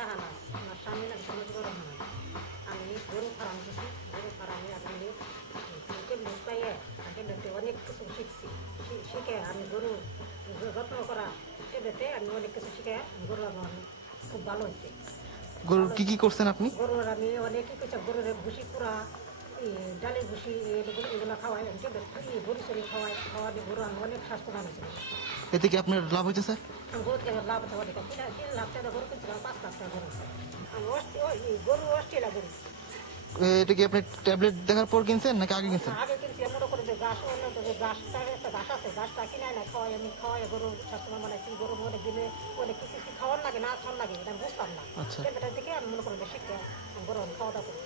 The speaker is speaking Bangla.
শাহানাজ, আমার স্বামী নাম সমাজগর রহমান। আমি গরু ফার্ম করছি, গরু ফার্মে আমি টেবলেট পাইয়ে টেবলেটে অনেক কিছু শিখছি। শিখে আমি গরু যত্ন করা টেবলেটে আমি অনেক কিছু শিখে গরু আমার খুব ভালো হয়েছে। গরুর কি করছেন আপনি? গরুর আমি অনেক কি করছি, গরুর ভুসি পুরা ডালি ভুসি এগুলো খাওয়াই, আমি টেবলেট গরু শরীর খাওয়ালে গরু আমি অনেক স্বাস্থ্যবান হয়েছে। এতে কি আপনার লাভ হয়েছে স্যার? গরু থেকে লাভ হতে অনেক 3 লাখ টাকা গরু কিনছিলাম, 5 লাখ টাকা গরু। আমি গরু অস্ট্রেলিয়া গরু। এটা কি আপনি ট্যাবলেট দেখার পর কিনছেন নাকি আগে কিনছেন? আগে কিনছি, মনে করে যে গাছ উন্নত, যে গাছটা একটা গাছ আছে, গাছটা কিনে না খাওয়াই, আমি খাওয়াই গরু স্বাস্থ্যবান বানাইছি। গরু অনেক দিনে অনেক কিছু খাওয়ার লাগে না, খাওয়ার লাগে এটা বুঝতাম না। আচ্ছা। সেটা থেকে আমি মনে করি যে শিখে গরু আমি খাওয়া দাওয়া করি।